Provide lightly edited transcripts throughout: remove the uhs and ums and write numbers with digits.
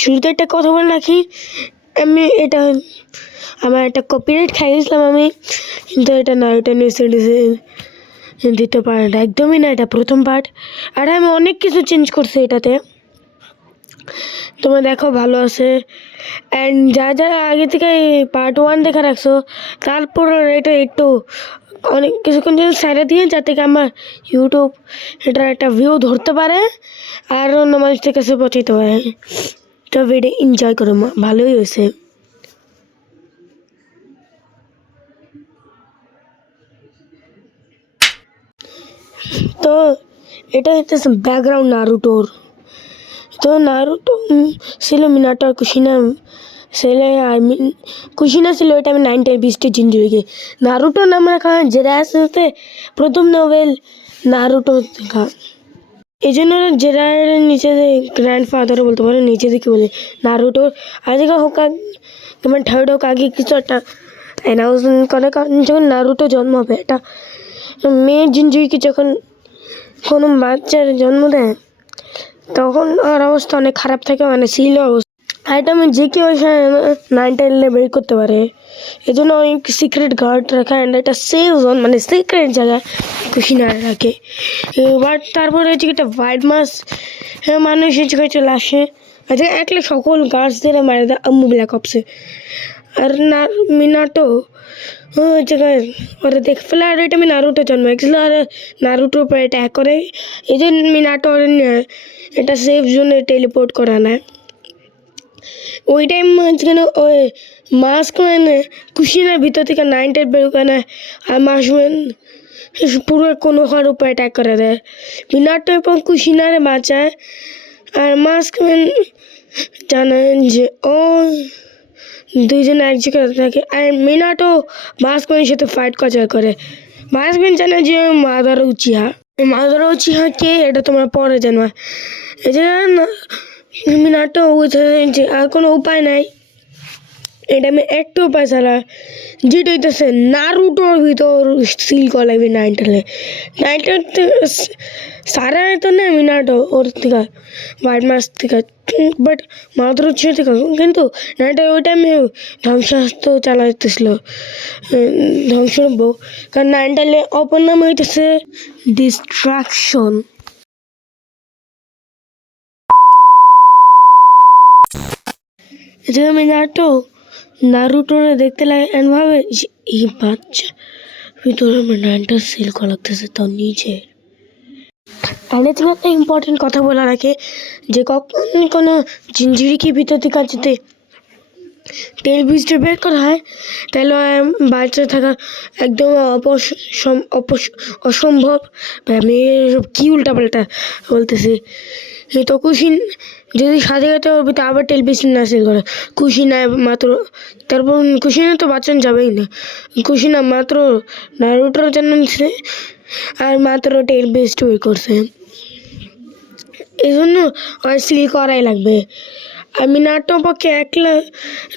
শুরুতে একটা কথা বলে রাখি, আমি এটা আমার একটা কপিরাইট খাই গেছিলাম আমি, কিন্তু এটা না, এটা দিতে পারে না, একদমই না, এটা প্রথম পার্ট। আর আমি অনেক কিছু চেঞ্জ করছি এটাতে, তোমরা দেখো ভালো আছে। অ্যান্ড যারা আগে থেকে পার্ট 1 দেখা রাখছো, তারপর এটা একটু অনেক কিছুক্ষণ জন্য সাইডে দিয়ে, যাতে আমার ইউটিউব এটার একটা ভিউ ধরতে পারে আর অন্য মানুষদের কাছে পৌঁছাতে পারে। তো ভিডিও এনজয় করো, ভালোই হয়েছে। তো এটা হচ্ছে ব্যাকগ্রাউন্ড নারুটোর। তো নারুটো ছিল মিনাটো আর কুশিনা ছেলে, আর কুশিনা ছিল ওই টাইমে 9 বিস্টে জিঞ্জুরিকে। নারুটো নাম রাখা হয় জেরাসতে প্রথম নোবেল নারুটো দেখা। এই জন্য জেরার নিচে গ্র্যান্ড ফাদারও বলতে পারে, নিচে দিয়ে কী বলে নারুটোর আজকে হোক তোমার থার্ড হোক আগে কিছু একটা অ্যানাউন্সমেন্ট করে, কারণ যখন নারুটো জন্ম হবে, এটা মেয়ে জিঞ্জুরিকে যখন কোনো বাচ্চার জন্ম দেয় তখন ওর অবস্থা অনেক খারাপ থাকে, মানে ছিল অবস্থা। আর এটা আমি যে কেউ 9 বের করতে পারে, এই জন্য অনেক সিক্রেট গার্ড রাখা, অ্যান্ড একটা সেফ জোন, মানে সিক্রেট জায়গায় কুশিনা রাখে। বাট তারপরে হচ্ছে একটা হোয়াইট মাস মানুষ জায়গায় চলে আসে, আচ্ছা একলে সকল গার্ডসদের মারে দেয় আম্মু ব্ল্যাক অপসে। আর মিনাটো জায়গায় ওরা দেখে ফেলে, আর এটা নারুটো জন্ম হয়েছিল, আর নারুটোর উপরে অ্যাটাক করে। এই জন্য মিনাটো এটা সেফ জোনে টেলিপোর্ট করা নেয়। ওই টাইম মাঝখানে ওই মাস্ক মানে কুশিনার ভিতর থেকে 9 বেরোকে নেয়, আর মাসম্যান পুরো কোনো হওয়ার উপরে অ্যাটাক করে দেয়। মিনাটো এবং কুশিনারে বাঁচায়, আর মাস্কম্যান জানেন যে ও দুইজনে এক জায়গায় থাকে, আর মিনাটো মাস্কম্যানের সাথে ফাইট করে। মাস্কম্যান জানে যে মাদারো উচিহা কে, এটা তোমরা পরে জানবা। এই যে মিনাটো যে আর কোনো উপায় নাই, এটা আমি একটা উপায় ছাড়া, যেটা হইতেছে নারুটোর ভিতর সিল করা লাগবে 9 সারা তো না মিনাটো ওর থেকে হোয়াইট মাস থেকে, বাট মাদার উচিহা থেকে, কিন্তু নাইনটা ওই টাইমে ধ্বংসাস্ত্র চালাইতেছিল, ধ্বংসনব্য, কারণ 9 অপর নাম হইতেছে ডিস্ট্রাকশন। যে মিনাটো নারুটোরে দেখতে লাগে এন্ড ভাবে যে এই বাচ্চা ভিতরে আমার 9টা সিল করা লাগতেছে তার নিচে। তাহলে তুমি একটা ইম্পর্টেন্ট কথা বলা রাখে, যে কখন কোনো জিঞ্জিরিকে ভিতর থেকে যেতে তেল বীজটা বের করা হয়, তাহলে বাচ্চা থাকা একদম অসম্ভব। আমি কী উল্টাপাল্টা বলতেছি। তো কুশিন যদি সাথে সাথে ওর ভিতরে আবার তেল বীজ না সেল করে, কুশিনায় মাত্র, তারপর কুশিনা তো বাচ্চান যাবেই না, কুশিনা মাত্র নারুটোর জন্য আর মাত্র তেল বীজটা বের করছে, এই জন্য আর সিল করাই লাগবে। আর মিনাটোর পক্ষে একলা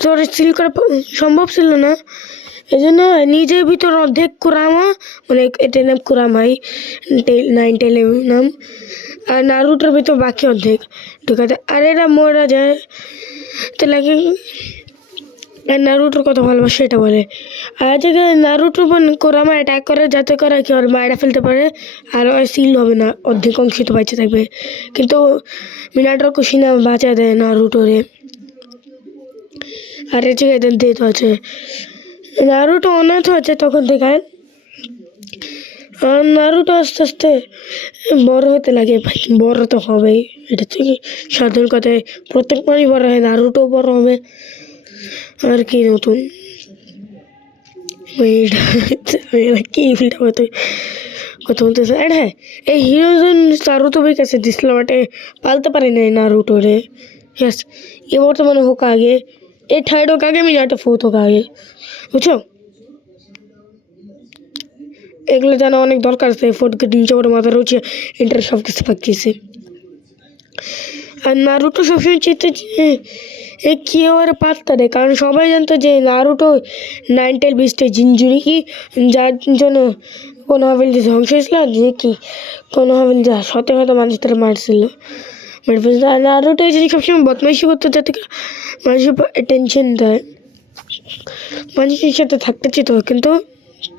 তোর সিল করা সম্ভব ছিল না, এই জন্য নিজের ভিতর অর্ধেক কুরামা, মানে এটার নাম কুরামাই 9 নাম, আর নারুটোর ভিতর বাকি অর্ধেক ঢুকাতে, আর এরা মরা যায় তো লাগে। আর নারুটোর কথা ভালোবাসে এটা বলে, আর যে নারুটো কোরামা অ্যাটাক করে যাতে করে কি ওর মায়েরা ফেলতে পারে, আর ওর সিল হবে না, অর্ধেক অংশ তো বাঁচে থাকবে। কিন্তু মিনাটোর কুশিনা বাঁচা দেয় নারুটোরে, আর এই জায়গায় ডেথ আছে। নারুটো অনাথ আছে তখন দেখায়, আর নারুটো আস্তে আস্তে বড় হতে লাগে, বড় তো হবেই, এটা থেকে সাধারণ কথায় প্রত্যেক মানুষ বড় হয়, নারুটো বড় হবে। আর কি নতুন কি ফিল্টার কথা বলতেছে। আর হ্যাঁ, এই হিরোজন নারুতো ভাই কাছে দিছিল, বাটে পালতে পারি নাই নারুটোরে। ইয়াস, এ বর্তমানে হোক আগে, এ থার্ড হোক আগে, মিনাটো ফোর্থ হোক আগে, বুঝছো? এগুলো জানা অনেক দরকার আছে, ফোর্থকে নিচে করে মাথা রয়েছে, ইন্টার সব কিছু পাকিয়েছে। আর নারুটো সবসময় চেতে কেউ আর পাত্তা দেয়, কারণ সবাই জানতো যে নারুটো 9 বিস্টে জিঞ্জুরি, যার জন্য কোনো হাবিল ধ্বংস হয়েছিল, যে কি কোনো হাবিল যা শত শত মানুষ তারা মারছিল, মেরে ফেলতো। আর নারুটো এই জিনিস সবসময় বদমাইশি করতো যাতে মানুষের অ্যাটেনশন দেয়, মানুষের সাথে থাকতে চেত কিন্তু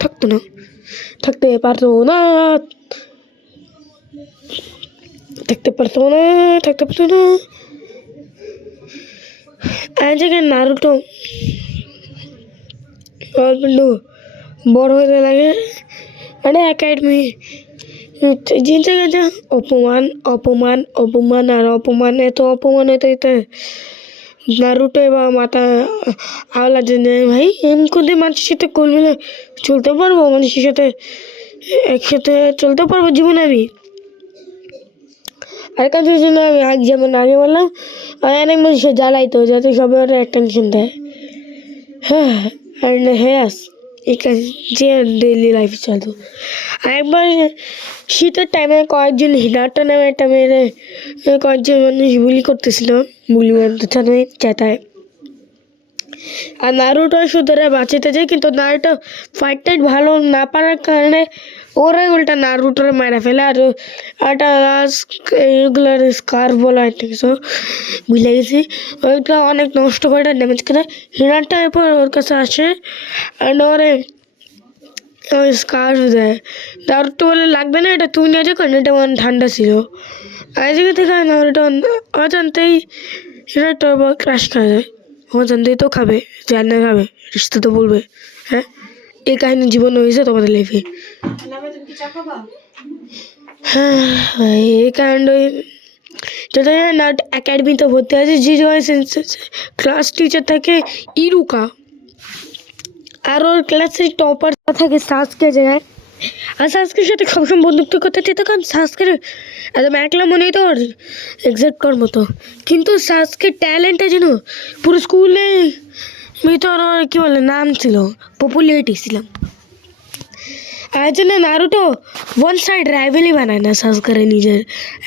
থাকতো না, থাকতে পারতো না, থাকতে পারতো না, থাকতে পারতো না। এক জায়গায় নারুটো বড় হতে লাগে, মানে একাডেমি জিনতে গেছে, অপমান অপমান অপমান আর অপমান, এত অপমান হতে নারুটো এবার মাথা আওলা যে ভাই এমন দিয়ে মানুষের সাথে কোল মিলে চলতে পারবো, মানুষের সাথে একসাথে চলতে পারবো জীবনে আমি। আর কাছে জন্য আমি যেমন আগে বললাম অনেক মানুষের জ্বালাইতো যাতে সবাই ওরা অ্যাটেনশন দেয়। হ্যাঁ হ্যাঁ এই কাজ যে ডেইলি লাইফে চলতো। আর একবার শীতের টাইমে কয়েকজন হিনাটা নামে একটা মেয়েরে কয়েকজন মানুষ বুলি করতেছিল, বুলি মারতে চেতায়। আর নারুটো সুতরা বাঁচাতে যায়, কিন্তু নারুটো ফাইট টাইট ভালো না পারার কারণে ওরাই উল্টা নারুটোরে মেরে ফেলে। আর একটা এগুলার স্কার্ফ বলা একটা কিছু ভুলে গেছি, ওইটা অনেক নষ্ট করে ড্যামেজ করে। হিনাটা এরপর ওর কাছে আসে অ্যান্ড ওরে ওই স্কার্ফ দেয়। নারুটো বলে লাগবে না, এটা তুই নিয়ে যাও, কারণ এটা আমার ঠান্ডা ছিল। আজকে থেকে নারুটো অজান্তেই হিনাটা ক্রাশ খাওয়া যায়, অজান্তেই তো খাবে, জানে খাবে, রিস্তা তো বলবে। হ্যাঁ এই কাহিনী জীবন হয়েছে তোমাদের লাইফে। হ্যাঁ এই কাণ্ডই যদি না একাডেমিতে ভর্তি আছে, যে ক্লাস টিচার থাকে ইরুকা, আর ওর ক্লাসের টপার থাকে সাসকে জায়গায়। আর সাসকের সাথে সবসময় বন্ধুত্ব করতে চেত, কারণ সাসকের একদম একলা মনে হতো ওর এক্সাক্ট করার মতো। কিন্তু সাসকের ট্যালেন্টটা যেন পুরো স্কুলে ভিতর কী বলে নাম ছিল, পপুলারিটি ছিল। আর জন্য নারুটো ওয়ান সাইড রাইভেলই বানায় না সাসকের নিজের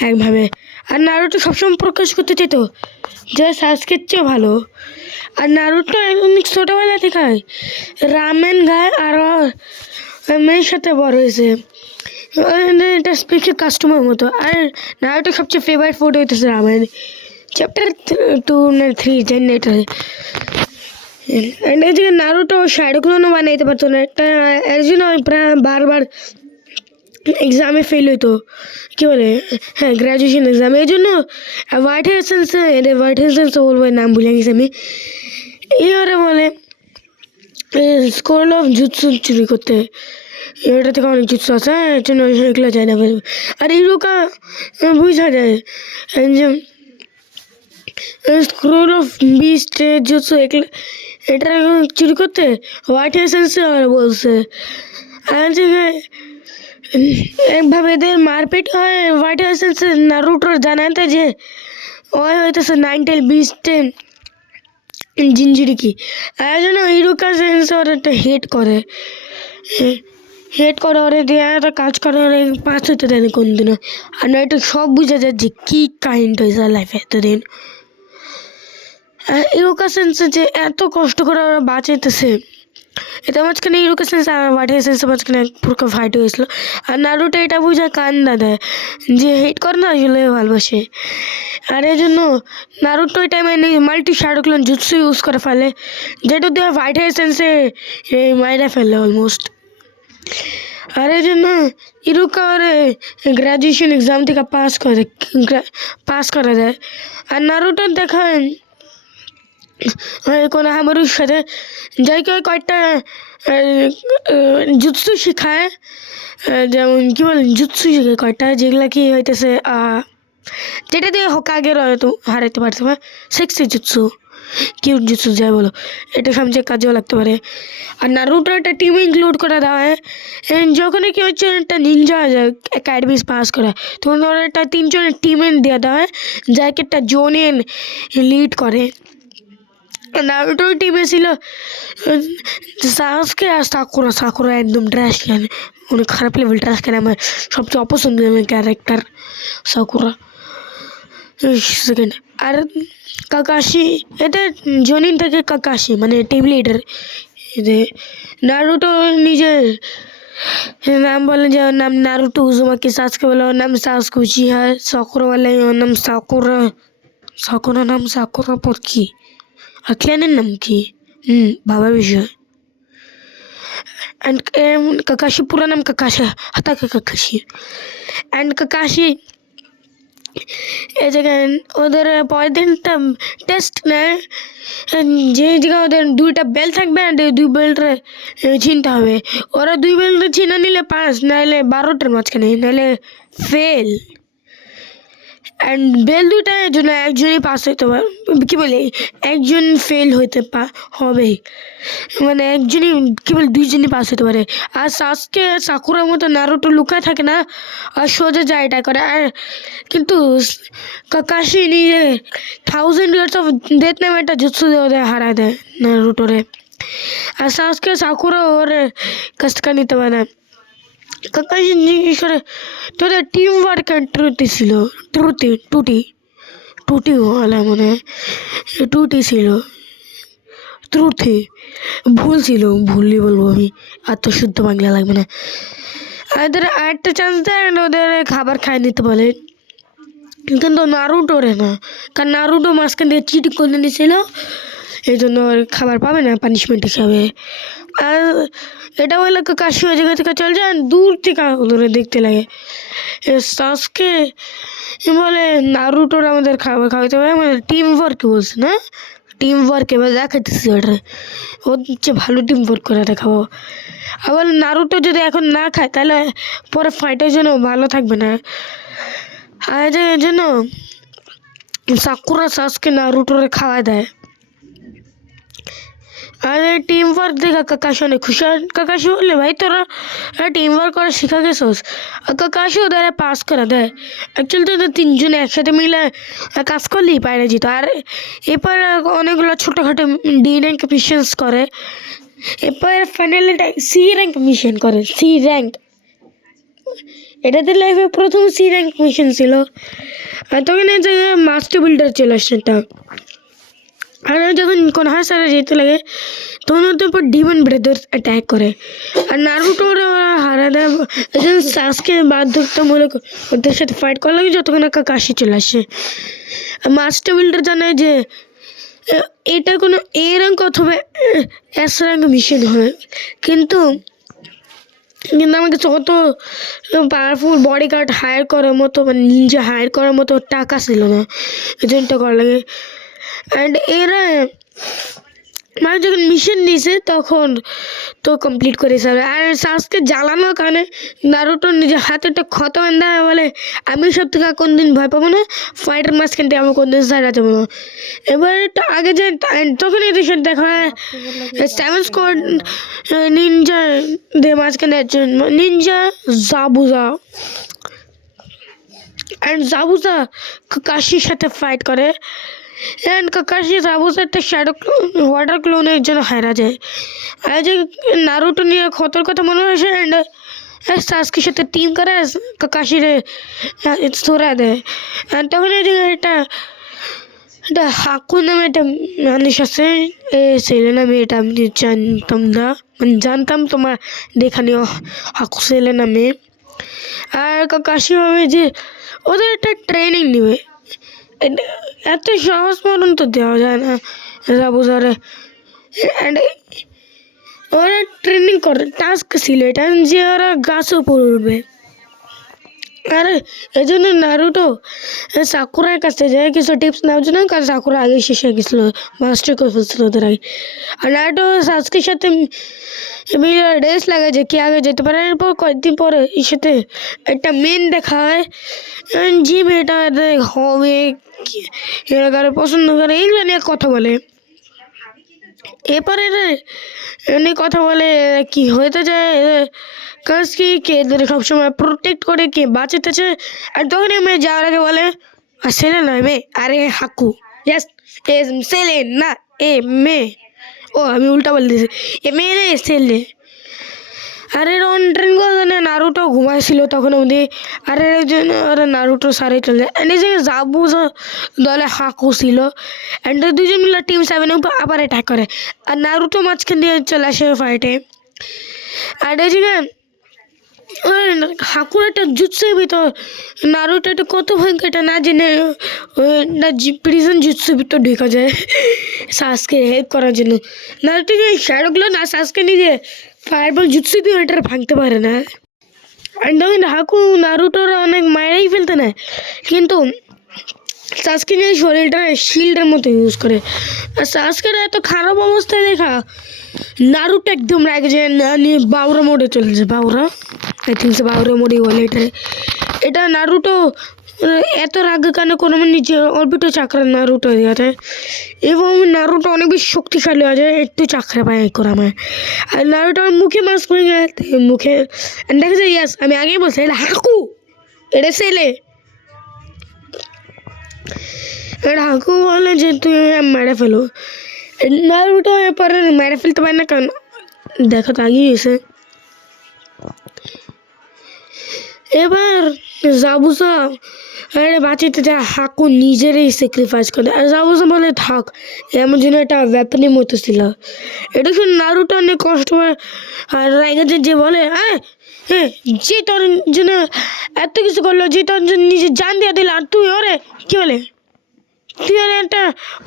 একভাবে। আর নারুটো সবসময় প্রকাশ করতে চেত যে সাসকের চেয়ে ভালো। আর নারুটো অনেক ছোটোবেলা থেকে রামেন খায় আর মেয়ের সাথে বড় হয়েছে, এটা স্পেশাল কাস্টমার মতো। আর নারুটো সবচেয়ে ফেভারিট ফুড হইতেছে রামেন। চ্যাপ্টার 2 না 3 জানি না এটা। এদিকে নারুটো শাড়িগুলো বানাইতে পারতো না, একটা এর জন্য প্রায় বারবার এক্সামে ফেল হইতো, কী বলে হ্যাঁ গ্র্যাজুয়েশন এক্সামে। এই জন্য হোয়াইট হেসেন্স বলবো, নাম ভুলে গেছি আমি। এবারে বলে স্কুল অফ জুৎসু চুরি করতে, এটা থেকে অনেক জুৎসু আছে, এর জন্য এগুলো যায় না। আর ইরুকা বুঝা যায় যে স্ক্রোল অফ বিস্ট জুৎসু এটা চুরি করতে হোয়াইট হেসেন্স বলছে। আর একভাবে এদের মারপিট হয়, হোয়াইট হেসেন্স নারুটোর জানাতে যে ওই হইতেছে 9 বিস্টে জিঞ্জিরিকি। আর জন্য ইরুকা সেন্স ওর একটা হেট করে ওরে দিয়ে একটা কাজ করে, ওরে পাস হইতে দেয়নি কোনদিনও। আর না এটা সব বুঝা যায় যে কী কাহিনীটা হয়েছে লাইফে এতদিন। ইরুকা সেন্সে যে এত কষ্ট করে ওরা বাঁচাইতেছে, এটা মাঝখানে ইরুকা সেন্স আর হোয়াইট হেসেন্সের মাঝখানে পুরো ফাইট হয়েছিল। আর নারুটো এটা বুঝা কান্দা দেয় যে হেট করে না আসলে ভালোবাসে। আর এই জন্য নারুটো ওই টাইমে মাল্টি শাডোক্লোন জুৎসু ইউজ করে ফেলে, যেটা দিয়ে হোয়াইট হেসেন্সে মাইরে ফেলে অলমোস্ট। আর এই জন্য ইরুকা ওরে গ্র্যাজুয়েশন এক্সাম থেকে পাস করে দেয়। আর নারুটো দেখায় কোনো হামারুর সাথে যাই কেউ কয়েকটা জুৎসু শেখায়, যেমন কী বলেন জুৎসু শেখায় কয়েকটা, যেগুলো কি হইতেছে যেটা দিয়ে হোকাগের হয়তো হারাইতে পারতে পারে, সেক্সি জুৎসু, কিউট জুৎসু যাই বলো, এটা সবচেয়ে কাজেও লাগতে পারে। আর নারুটো একটা টিমে ইনক্লুড করে দেওয়া হয়, যখন কি হচ্ছে একটা নিনজা একাডেমিস পাস করা, তখন ওরা একটা 3 জনের টিমে দিয়ে দেওয়া হয়, যাকে একটা জোনেন লিড করে। নারুটোর টিমে ছিল সাসকে আর সাকুরা একদম ট্র্যাশ ক্যান, অনেক খারাপ লেভেল ট্র্যাশ ক্যান। আমার সবচেয়ে অপছন্দের ক্যারেক্টার সাকুরা। সেকেন্ড আর কাকাশি, এটা জনিন থেকে কাকাশি মানে টিম লিডার। নারুটো নিজের নাম বলে যে ওর নাম নারুটো উজুমাকি সাসকে বলে ওর নাম সাসকে উচিহা সাকুরা বলে ওর নাম সাকুরা সাকুরা নাম সাকুরা পর কি আর ক্ল্যানের নাম কি বাবার বিষয় অ্যান্ড কাকাশি পুরো নাম কাকাশি হাতাকে কাকাশি অ্যান্ড কাকাশি এই জায়গায় ওদের পরের দিনটা টেস্ট নেয় যে জায়গায় ওদের দুইটা বেল থাকবে অ্যান্ড দুই বেল্টে চিনতে হবে ওরা দুই বেল্টে চিনে নিলে পাস নাহলে 12টার মাঝখানে নাহলে ফেল অ্যান্ড বেল দুইটার জন্য একজনই পাস হইতে পারে কী বলে একজন ফেল হইতে হবে মানে একজনই কী বলে দুইজনই পাস হতে পারে আর সাসকে সাকুরার মতো নারুটো লুকায় থাকে না আর সোজা যায় এটা করে আর কিন্তু কাকাশি নিয়ে 1000 ইয়ার্স অফ ডেথ নামে একটা জুৎসু দিয়ে ওদের হারায় দেয় নারুটোরে আর সাসকে সাকুরা ওর কাছ থেকে নিতে পারে না কাকাশি জিজ্ঞেস করে তোদের টিম ওয়ার্ক ট্রুটি ছিল টুটি বলে মনে হয় টুটি ছিল ত্রুটি ভুল ছিল ভুলই বলবো আমি আর তো শুদ্ধ বাংলা লাগবে না আর ওদের আরেকটা চান্স দেয় ওদের খাবার খাই নিতে বলে কিন্তু নারুটোরে না কারণ নারুটো মাঝখান থেকে চিটিং করে নিয়েছিল এই জন্য ওর খাবার পাবে না পানিশমেন্ট হিসাবে আর এটা বলে কাশি ওই জায়গা থেকে চলে যায় দূর থেকে ওদের দেখতে লাগে সাসকে বলে নারুটোর আমাদের খাবার খাওয়াতে হবে আমাদের টিম ওয়ার্ক বলছে না টিম ওয়ার্ক এবার দেখাইতেছি ওটা ও হচ্ছে ভালো টিম ওয়ার্ক করে দেখাবো আবার নারুটো যদি এখন না খায় তাহলে পরে ফাইটের জন্য ভালো থাকবে না আর এর জন্য সাকুরা সাসকে নারুটোরে খাওয়া দেয় আর টিম ওয়ার্ক দেখা কাকাশি অনেক খুশি আর কাকাশি বললে ভাই তোরা টিম ওয়ার্ক করা শেখা গেছোস আর কাকাশি ওদের পাস করে দেয় অ্যাকচুয়ালি তোদের তিনজনে একসাথে মিলে কাজ করলেই বাইরে যেত আর এরপর অনেকগুলো ছোটোখাটো ডি র্যাঙ্ক মিশনস করে এরপর ফাইনালি সি র্যাঙ্ক মিশন করে সি র্যাঙ্ক এটাতে লাইফে প্রথম সি র্যাঙ্ক মিশন ছিল আর তখন এই জায়গায় মাস্টার বিল্ডার চলে আসছে একটা আর যখন কোনহাসারা যেতে লাগে তখন ওদের উপর ডিমন ব্রাদার্স অ্যাটাক করে আর নারুটো ওরা হারা দেয় এই জন্য সাসকে বাধ্যতামূলক ওদের সাথে ফাইট করা লাগে যতক্ষণ কাকাশি চলে আসে মাস্টার বিল্ডার জানায় যে এটা কোনো এ র্যাঙ্ক অথবা এস র্যাঙ্ক মিশন হয় কিন্তু আমাকে যত পাওয়ারফুল বডি গার্ড হায়ার করার মতো মানে নিনজা হায়ার করার মতো টাকা ছিল না এই জন্য করা লাগে অ্যান্ড এরা মানে যখন মিশন দিয়েছে তখন তো কমপ্লিট করে যাবে আর সাসকে জ্বালানোর কারণে নারুটো নিজের হাতে একটা ক্ষত বান্ধা বলে আমি সব থেকে কোনদিন ভয় পাবো না ফাইটার মাঝখান থেকে আমি কোনদিন সারা যাবো না এবার একটু আগে যায় তখন এদের সাথে দেখা হয় সেভেন স্কোয়াড নিনজাদের মাঝখানে একজন নিনজা জাবুজা অ্যান্ড জাবুজা কাকাশির সাথে ফাইট করে অ্যান্ড কাকাশি জাবুজা একটা শ্যাডো ওয়াটার ক্লোনের জন্য হারা যায় আর যে নারুটো নিয়ে ক্ষতর কথা মনে হয়েছে অ্যান্ড সাসকির সাথে টিম করে কাকাশিরে সরা দেয় অ্যান্ড তখন এই যে এটা হাকু নামে একটা মানুষ আছে ছেলে নামে এটা আমি জানতাম না মানে জানতাম তোমার দেখা নিও হাকু ছেলে নামে আর কাকাশি ভাবে যে ওদের একটা ট্রেনিং নেবে এত সহজ মতন তো দেওয়া যায় না জাবুজারে অ্যান্ড ওরা ট্রেনিং করে টাস্ক ছিল এটা যে ওরা গাছও উপরে উঠবে আর এই জন্য নারুটো সাকুরার কাছে যায় কিছু টিপস নেওয়ার জন্য কারণ সাকুরা আগে শেষ হয়ে গেছিলো মাস্টার করে ফেলছিল ওদের আগে আর নারুটো সাসকির সাথে রেস লাগে যে কে আগে যেতে পারে এরপর কয়েকদিন পরে এর সাথে একটা মেন দেখা হয় যে মেয়েটা হবে এরা কারো পছন্দ করে এগুলো নিয়ে কথা বলে এরপরে এমনি কথা বলে কি হইতে যায় কাজ কি কে এদের সবসময় প্রোটেক্ট করে কে বাঁচাতেছে আর তখন মেয়ে যাওয়ার আগে বলে আর ছেলে নয় মেয়ে আরে হাকু ইয়াস এ ছেলে না এ মেয়ে ও আমি উল্টা বলে দিয়েছি এ মেয়ে রে ছেলে আরে রন ট্রেন করে নারুটো ঘুমাইছিল তখন অবধি আরে আরে নারুটো সারে চলে যায় অ্যান্ড এই জায়গায় জাবু দলে হাকু ছিল অ্যান্ড দুজন মিলে টিম 7 উপর আবার অ্যাটাক করে আর নারুটো মাঝখান দিয়ে চলে আসে ফাইটে আর এই জায়গায় আরে হাকুর একটা জুৎসের ভিতর নারুটো এটা কত ভয়ঙ্কর, এটা না জেনে না প্রিজন জুৎসের ভিতর ঢোকা যায় সাসকে হেল্প করার জন্য। নারুটো যে শ্যাডোগুলো না সাসকে নিজে ফায়ারবল জুৎসু দিয়ে এটা ভাঙতে পারে না। আর দেখেন হাকু নারুটোরা অনেক মায়েরাই ফেলতে নেয়, কিন্তু সাসকে নিয়ে শরীরটা শিল্ডের মতো ইউজ করে। আর সাসকের এত খারাপ অবস্থায় দেখা নারুটো একদম রাগে যায় না নিয়ে বাউরা মোড়ে চলেছে। বাউরা আই থিঙ্ক সে বাউরা মোড়ে বলে এটা নারুটো এত রাগে কেন কোনো নিচে অল্পিত চাকরা নারুটো দেওয়াতে, এবং নারুটো অনেক বেশি শক্তিশালী হয়ে যায় একটু চাকরা পায় করা আমার। আর নারুটোর মুখে মাস্ক হয়ে যায় মুখে দেখা যায়। ইয়াস আমি আগেই বলছি এটা হাকু, এটা ছেলে। এটা হাকু বলে যে তুই মেরে ফেলো, নারুটো এরপরে মেরে ফেলতে পারে না কারণ দেখো তো আগেই এসে। এবার জাবুসা আরে বাঁচিতে যায় হাকু নিজেরই স্যাক্রিফাইস করে। আর জাবুসা বলে থাক, এমন যেন একটা ওয়েপনের মতো ছিল। এটা শুনে নারুটো অনেক কষ্ট হয়। আর রাইগাজে যে বলে হ্যাঁ হ্যাঁ যে তোর জন্য এত কিছু করলো, যে তোর জন্য নিজে জান দিয়ে দিল, আর তুই ওরে কি বলে তুই ওরে একটা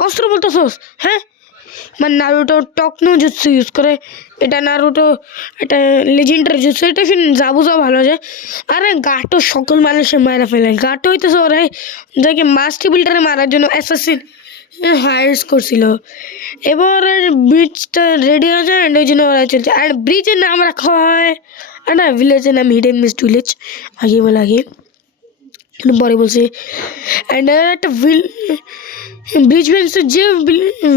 অস্ত্র বলতেছোস? হ্যাঁ মানে নারুটো টকনো জুৎসু ইউজ করে। এটা নারুটো এটা লেজেন্ডারি জুৎসু, এটা শুনে জাবুসাও ভালো যায়। আরে গাটো সকল মানুষের মারা ফেলে। গাটো হইতেছে ওরাই যাকে মাস্টার বিল্ডারে মারার জন্য অ্যাসাসিন হায়ার্স করছিল। এবার ব্রিজটা রেডি হয়ে যায়, ওই জন্য ওরা চলছে। আর ব্রিজের নাম রাখা হয় আর না ভিলেজের নাম হিডেন মিস্ট ভিলেজ, আগে বলে আগে পরে বলছে। অ্যান্ড একটা ব্রিজ বেঞ্চে যে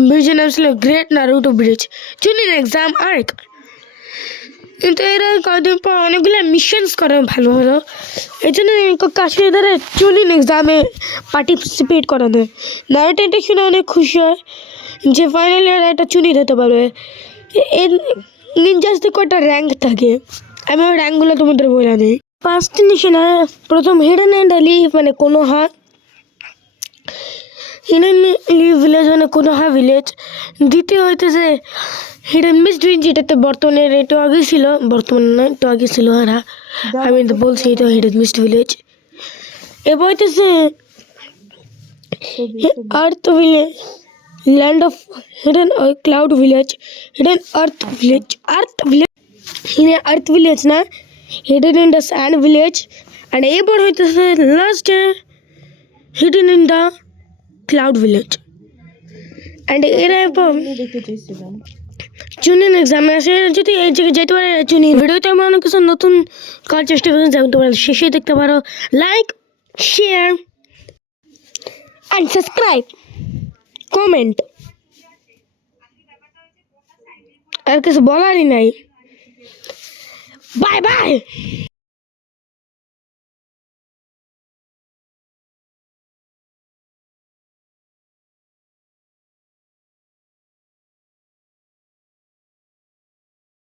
ব্রিজের নাম ছিল great Naruto bridge chunin exam arc. কিন্তু এরা কয়েকদিন পর অনেকগুলো মিশনস করে ভালো ভালো, এই জন্য কাছে ধরে চুনিন এক্সামে পার্টিসিপেট করা দেয়। নারুটো এটা শুনে অনেক খুশি হয় যে ফাইনালি এরা একটা চুনি দিতে পারবে। এর নিনজাসতে কয়টা র্যাঙ্ক থাকে, আমি ওই র্যাঙ্কগুলো তোমাদের বলে দিই। 5টি মিশনে প্রথম হিডেন অ্যান্ড লিভ মানে কোনোহা, হিডেন লিভ ভিলেজ মানে কোনোহা ভিলেজ। দ্বিতীয় হইতেছে হিডেন মিস্ট ভিলেজ, যেটাতে বর্তমানে একটু আগে ছিল, বর্তমানে না একটু আগে ছিল। এরা আমি তো বলছি এটা হিডেন মিস্ট ভিলেজ। এবার হইতেছে earth village, land of hidden cloud village, hidden earth village, earth village hidden earth village না hidden in the sand village. And এবার হইতেছে last hidden in the cloud village. And এরা chunin এক্সামে আসে যদি এই জায়গায় যেতে পারে চুনি। ভিডিওতে আমি অনেক কিছু নতুন করার চেষ্টা করছি, যেমন তোমরা শেষে দেখতে পারো। Like, share and subscribe, comment. আর কিছু বলারই নাই। Bye by.